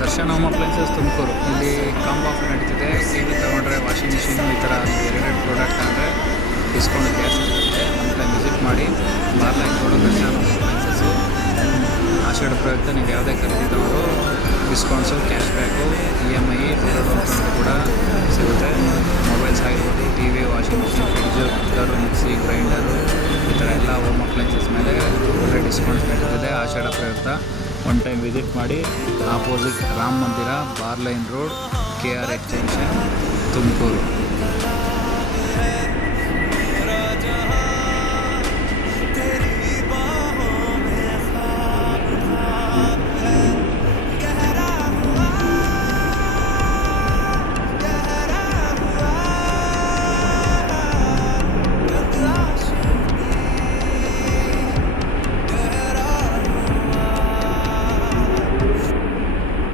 Darshan home appliances Tumakuru. ಇಲ್ಲಿ combo offer ನಡೀತಿದೆ. T V ತೊಗೊಂಡ್ರೆ ವಾಷಿಂಗ್ ಮಿಷಿನು ಈ ಥರ ಎರಡೆರಡು ಪ್ರಾಡಕ್ಟ್ ಆದರೆ ಡಿಸ್ಕೌಂಟ್ ಜಾಸ್ತಿ ಸಿಗುತ್ತೆ. ಒಂದು ಟೈಮ್ ವಿಸಿಟ್ ಮಾಡಿ. Borderline road Darshan home ಅಪ್ಲೈನ್ಸಸ್ಸು. ಆಷಾಢ ಪ್ರಯುಕ್ತ ನೀವು ಯಾವುದೇ ಖರೀದಿ ತಗೊಂಡು ಡಿಸ್ಕೌಂಟ್ಸು, ಕ್ಯಾಶ್ ಬ್ಯಾಕು, EMI, ಕೂಡ ಸಿಗುತ್ತೆ. ಮೊಬೈಲ್ಸ್ ಆಗಿರ್ಬೋದು, T V, washing machine, fridge, cooker, mixie, grinder ಈ ಥರ ಎಲ್ಲ ಹೋಮ್ ಅಪ್ಲೈನ್ಸಸ್ ಮೇಲೆ ಒಳ್ಳೆ ಡಿಸ್ಕೌಂಟ್ಸ್ ನಡೀತಿದೆ ಆಷಾಢ ಪ್ರಯುಕ್ತ. ಒನ್ ಟೈಮ್ ವಿಸಿಟ್ ಮಾಡಿ. ಆಪೋಸಿಟ್ ರಾಮ ಮಂದಿರ, borderline road, KRH junction, Tumakuru.